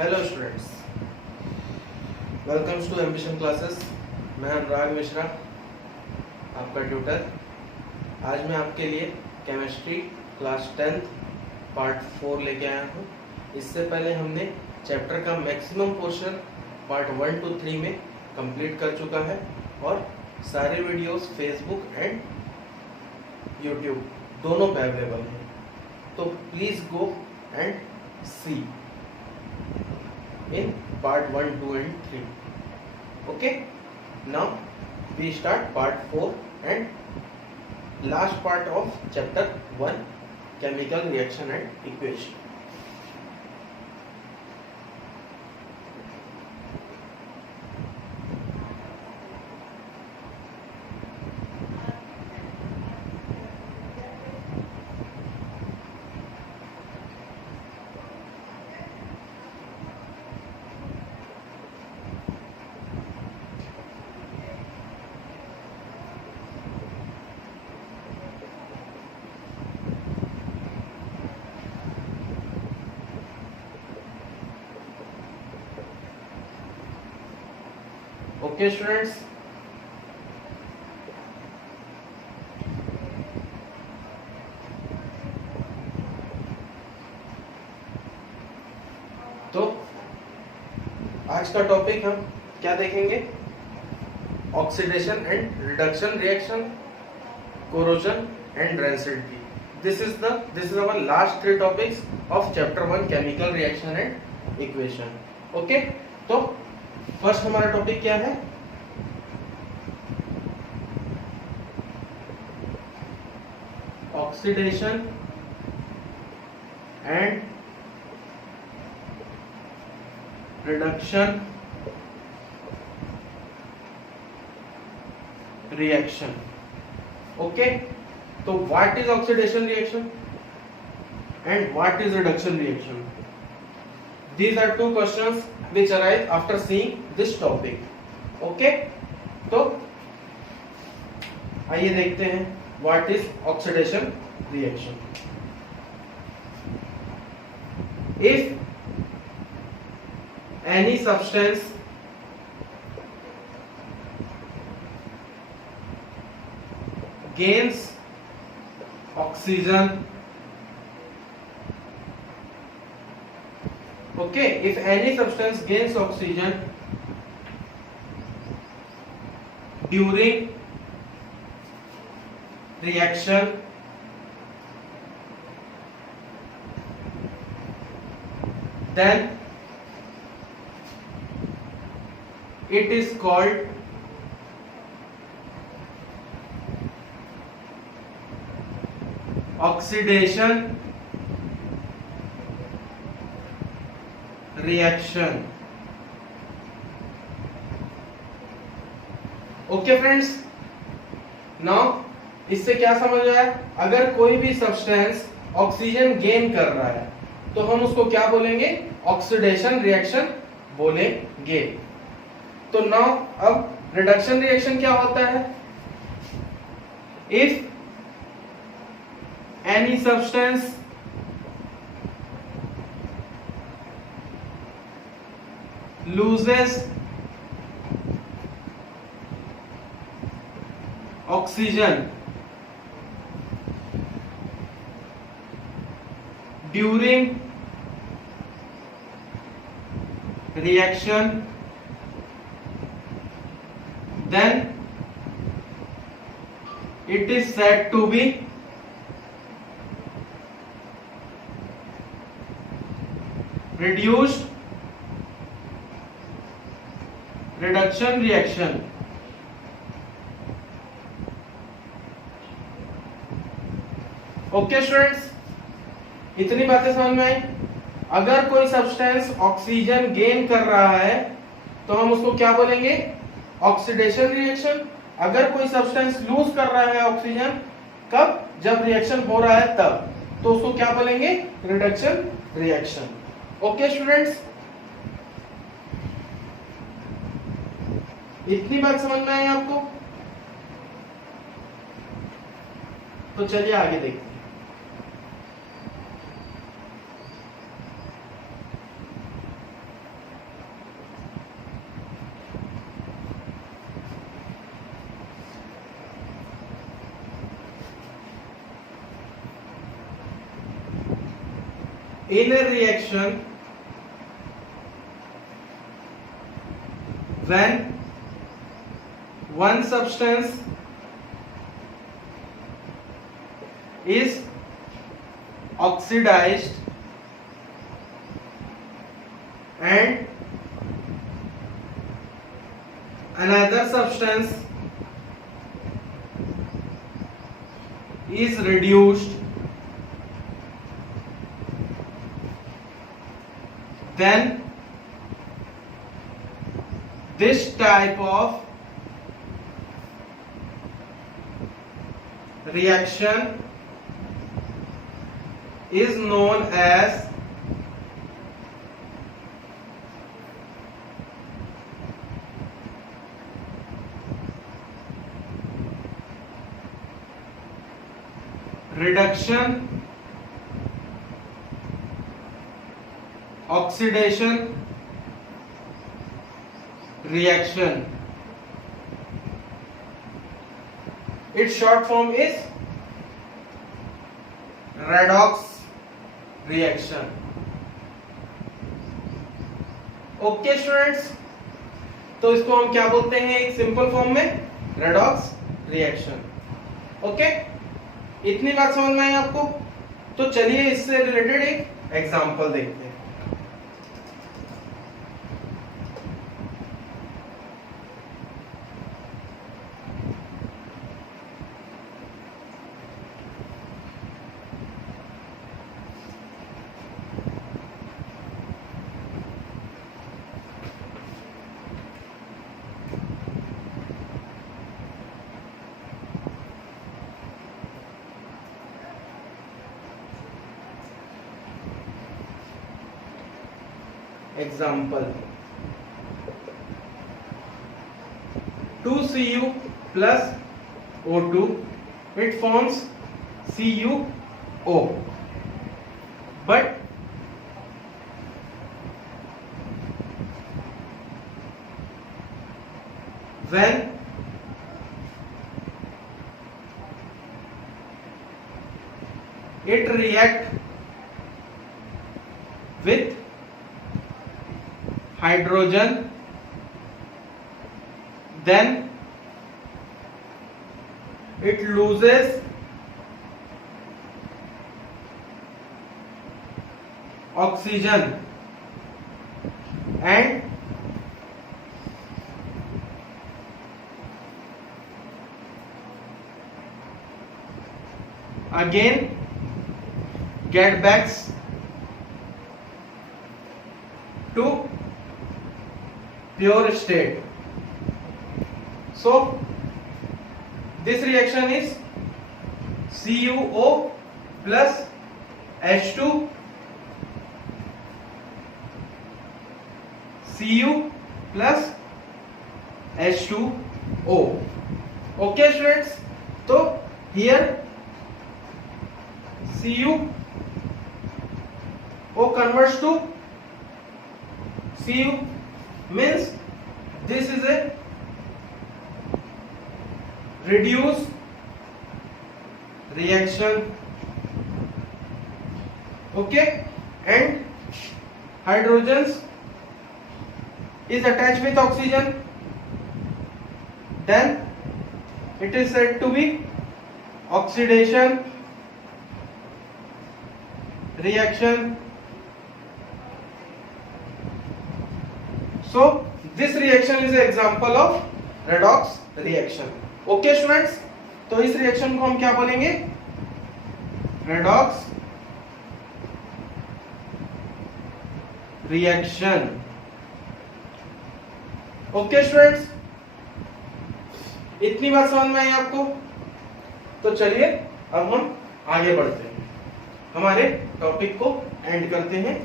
Hello students, welcomes to Ambition Classes. मैं अनुराग मिश्रा, आपका tutor. आज मैं आपके लिए केमिस्ट्री क्लास 10th पार्ट 4 लेके आया हूँ। इससे पहले हमने चैप्टर का मैक्सिमम पोर्शन पार्ट 1 to 3 में कंप्लीट कर चुका है और सारे वीडियोस फेसबुक एंड यूट्यूब दोनों पे अवेलेबल हैं, तो please go and see in part 1, 2 and 3. Okay, now we start part 4 and last part of chapter 1, chemical reaction and equation. Okay students, तो आज का टॉपिक हम क्या देखेंगे? Oxidation and reduction reaction, corrosion and rancidity. This is our last 3 topics of chapter 1 chemical reaction and equation. Okay, तो first हमारा topic क्या है? Oxidation and reduction reaction. Okay, तो what is oxidation reaction and what is reduction reaction? These are 2 questions which arise after seeing this topic. Okay, तो आइए देखते हैं what is oxidation reaction. If any substance gains oxygen, okay, if any substance gains oxygen during reaction, then it is called oxidation reaction. Okay friends, now इससे क्या समझ आया? अगर कोई भी सब्सटेंस ऑक्सीजन गेन कर रहा है तो हम उसको क्या बोलेंगे? ऑक्सीडेशन रिएक्शन बोलेंगे। तो नाउ अब रिडक्शन रिएक्शन क्या होता है? If any substance loses oxygen during reaction, then it is said to be reduced reduction reaction. Okay students, इतनी बातें समझ में आई? अगर कोई सब्सटेंस ऑक्सीजन गेन कर रहा है तो हम उसको क्या बोलेंगे? Oxidation reaction. अगर कोई सब्सटेंस लूज कर रहा है ऑक्सीजन, कब? जब रिएक्शन हो रहा है तब, तो उसको क्या बोलेंगे? Reduction reaction. ओके स्टूडेंट्स, इतनी बात समझ में आई आपको? तो चलिए आगे देखते हैं। in a reaction when one substance is oxidized and another substance is reduced, then this type of reaction is known as reduction oxidation reaction. Its short form is redox reaction. Okay students, तो इसको हम क्या बोलते हैं एक simple form में? Redox reaction. Okay, इतनी बात समझ में आई आपको? तो चलिए इससे रिलेटेड एक एग्जांपल देखते हैं. Example, 2Cu plus O2, it forms CuO, but when it react with hydrogen, then it loses oxygen and again get back to pure state. So this reaction is CuO plus H2 Cu plus H2O. Okay students, तो here CuO converts to Cu, means this is a reduced reaction. Okay, and hydrogens is attached with oxygen, then it is said to be oxidation reaction. So this reaction is an example of redox reaction. Okay students, तो इस reaction को हम क्या बोलेंगे? redox reaction. Okay students, इतनी बात समझ में आई आपको? तो चलिए अब हम आगे बढ़ते हैं, हमारे टॉपिक को एंड करते हैं.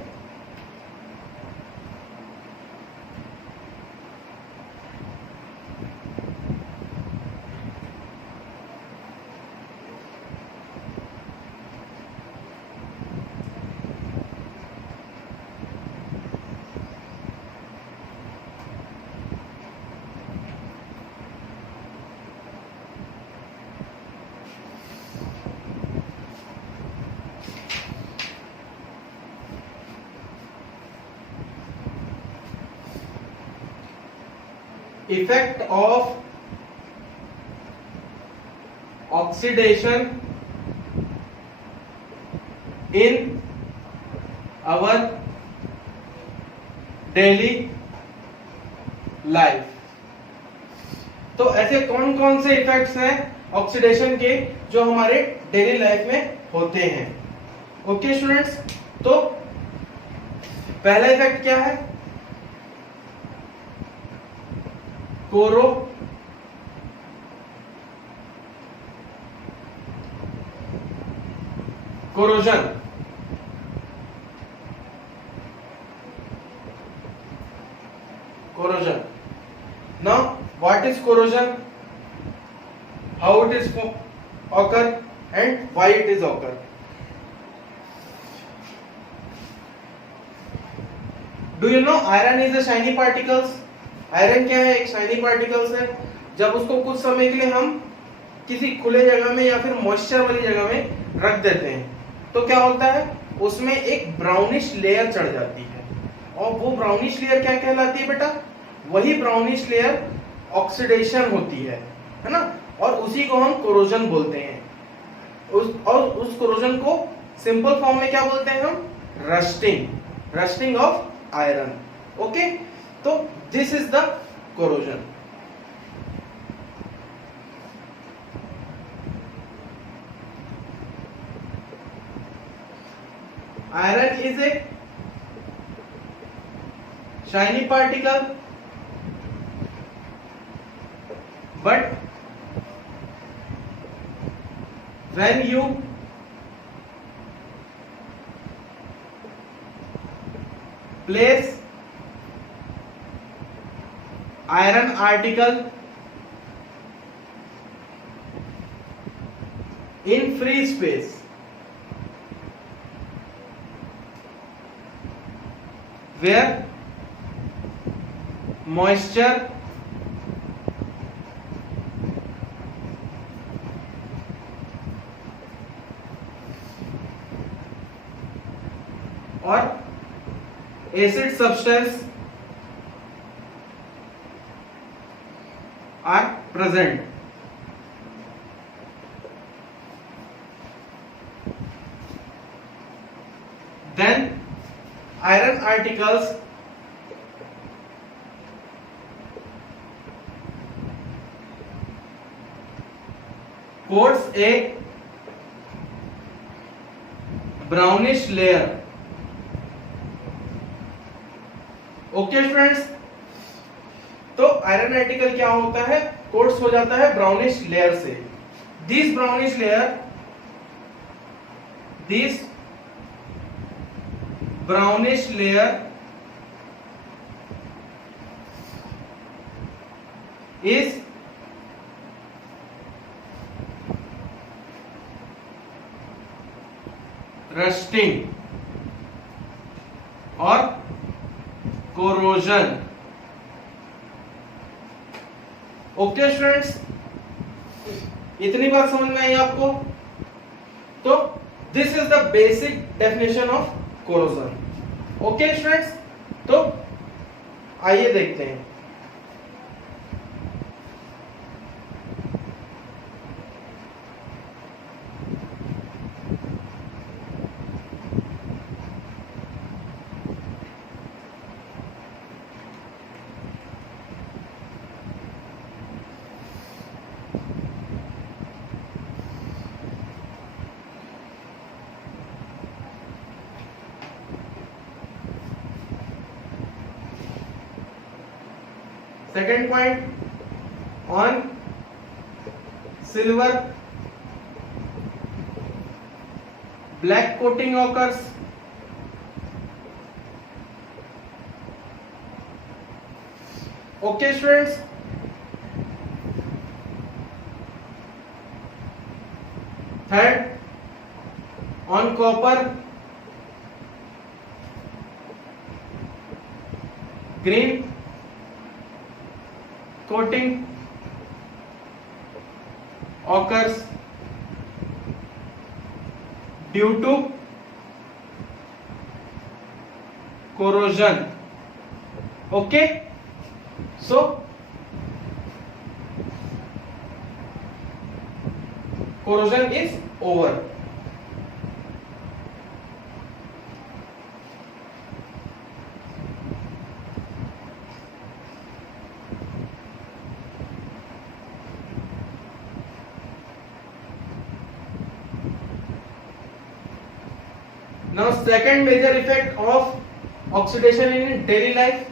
Effect of oxidation in our daily life. तो ऐसे कौन कौन से इफेक्ट्स हैं ऑक्सीडेशन के जो हमारे डेली लाइफ में होते हैं? ओके स्टूडेंट्स, तो पहला इफेक्ट क्या है? Corrosion. Corrosion. Now, what is corrosion? How it is occur and why it is occur? Do you know iron is a shiny particles? Iron क्या है? एक shiny particles है। जब उसको कुछ समय के लिए हम किसी खुले जगह में या फिर मॉइस्चर वाली जगह में रख देते हैं तो क्या होता है? उसमें एक ब्राउनिश लेयर चढ़ जाती है, और वो ब्राउनिश लेयर क्या कहलाती है बेटा? वही ब्राउनिश लेयर ऑक्सीडेशन होती है ना, और उसी को हम कोरोजन बोलते हैं। उस कोरोजन को सिंपल फॉर्म में क्या बोलते हैं हम? Rusting of iron. ओके, तो this is the corrosion. Iron is a shiny particle, but when you place iron article in free space, where moisture or acid substance are present, then iron articles coats a brownish layer। Okay students, तो iron article क्या होता है? Quotes हो जाता है brownish layer से। This brownish layer is rusting और corrosion. Okay students, इतनी बात समझ में आई आपको? तो this is the basic definition of corrosion. Okay students, तो आइए देखते हैं। Second point, on silver black coating occurs। Okay students, third, on copper green coating occurs due to corrosion। Okay, so corrosion is over. Now second major effect of oxidation in daily life,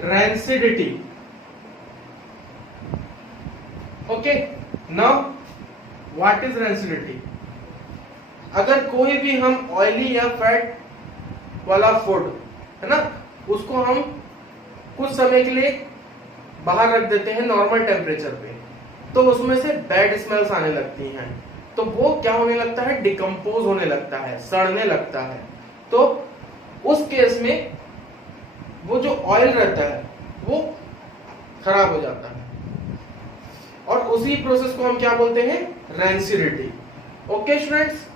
rancidity. Okay, now what is rancidity? अगर कोई भी हम oily या fat वाला food है ना, उसको हम कुछ समय के लिए बाहर रख देते हैं नॉर्मल टेम्परेचर पे, तो उसमें से बैड स्मेल्स आने लगती हैं, तो वो क्या होने लगता है, डिकम्पोज होने लगता है, सड़ने लगता है। तो उस केस में वो जो ऑयल रहता है वो खराब हो जाता है, और उसी प्रोसेस को हम क्या बोलते हैं, rancidity. Okay students,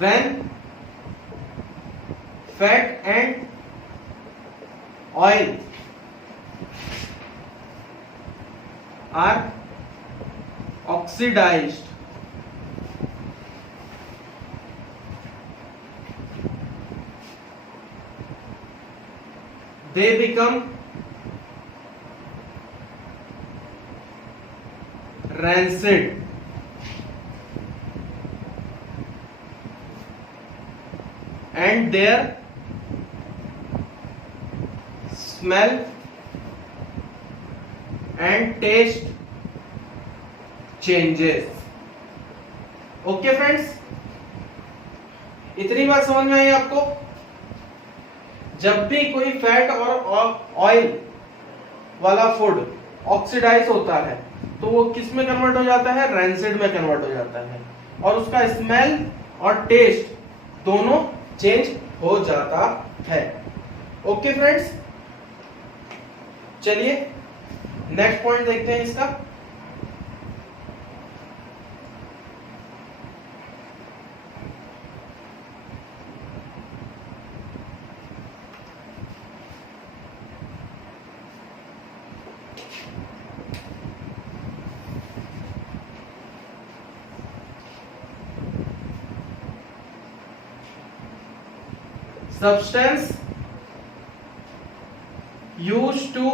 when fat and oil are oxidized, they become rancid. And their smell and taste changes. Okay friends, इतनी बात समझ में आई आपको? जब भी कोई फैट और ऑयल वाला फूड ऑक्सीडाइज होता है तो वो किस में कन्वर्ट हो जाता है, रैंसिड में कन्वर्ट हो जाता है, और उसका स्मेल और टेस्ट दोनों चेंज हो जाता है। ओके फ्रेंड्स, चलिए नेक्स्ट पॉइंट देखते हैं इसका। Substance used to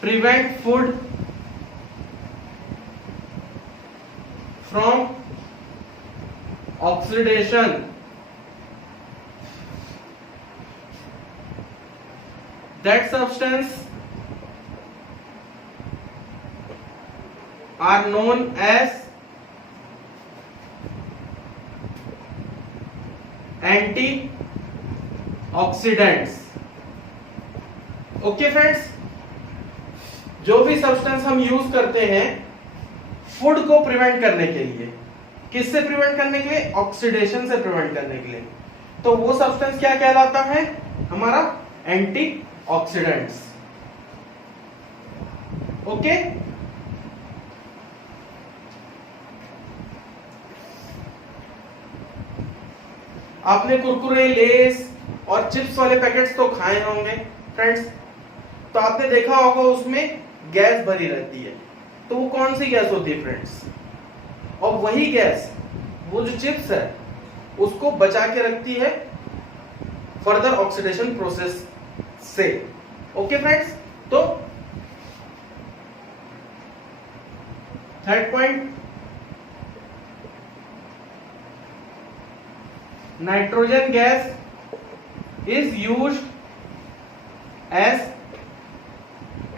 prevent food from oxidation that substance are known as antioxidants. Okay friends, जो भी सब्सटेंस हम यूज करते हैं फूड को प्रिवेंट करने के लिए, किससे प्रिवेंट करने के लिए, ऑक्सीडेशन से प्रिवेंट करने के लिए, तो वो सब्सटेंस क्या कहलाता है, हमारा एंटीऑक्सीडेंट्स। ओके, आपने कुरकुरे, लेस और चिप्स वाले पैकेट्स तो खाए होंगे फ्रेंड्स, तो आपने देखा होगा उसमें गैस भरी रहती है, तो वो कौन सी गैस होती है फ्रेंड्स, और वही गैस वो जो चिप्स है उसको बचा के रखती है फर्दर ऑक्सीडेशन प्रोसेस से। ओके फ्रेंड्स, तो third point, nitrogen gas is used as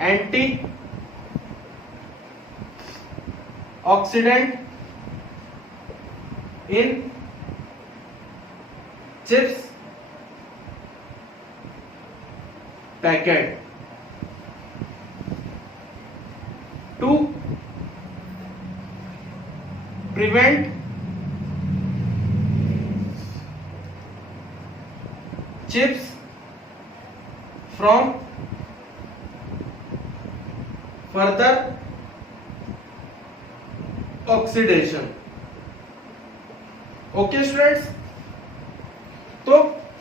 antioxidant in chips packet to prevent chips from further oxidation। Okay students, तो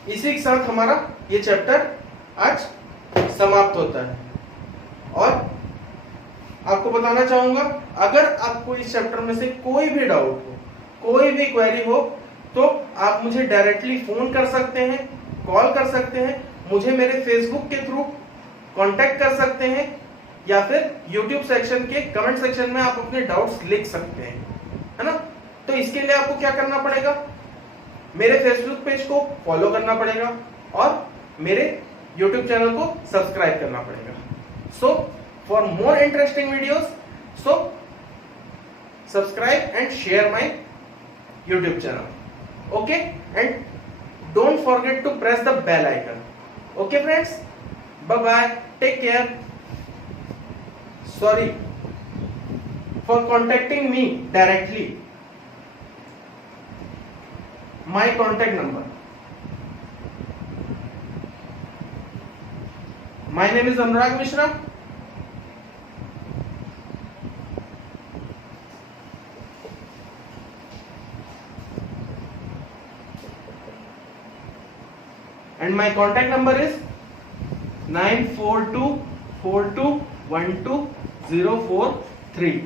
इसी के साथ हमारा ये चैप्टर आज समाप्त होता है। और आपको बताना चाहूंगा, अगर आपको इस चैप्टर में से कोई भी डाउट हो, कोई भी क्वेरी हो, तो आप मुझे डायरेक्टली फोन कर सकते हैं, कॉल कर सकते हैं, मुझे मेरे फेसबुक के थ्रू कांटेक्ट कर सकते हैं, या फिर यूट्यूब सेक्शन के कमेंट सेक्शन में आप अपने डाउट्स लिख सकते हैं, है ना। तो इसके लिए आपको क्या करना पड़ेगा, मेरे फेसबुक पेज को फॉलो करना पड़ेगा और मेरे यूट्यूब चैनल को सब्सक्राइब करना पड़ेगा। So for more interesting videos, so subscribe and share my YouTube channel, okay, and don't forget to press the bell icon. Okay friends, bye bye, take care. Sorry for contacting me directly. My contact number. My name is Anurag Mishra. And my contact number is 942421203.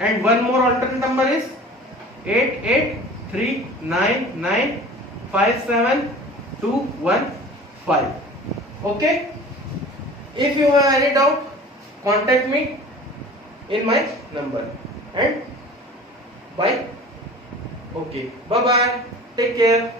And one more alternate number is 8839957215. Okay, if you have any doubt, contact me in my number. And bye. Okay, bye bye, take care.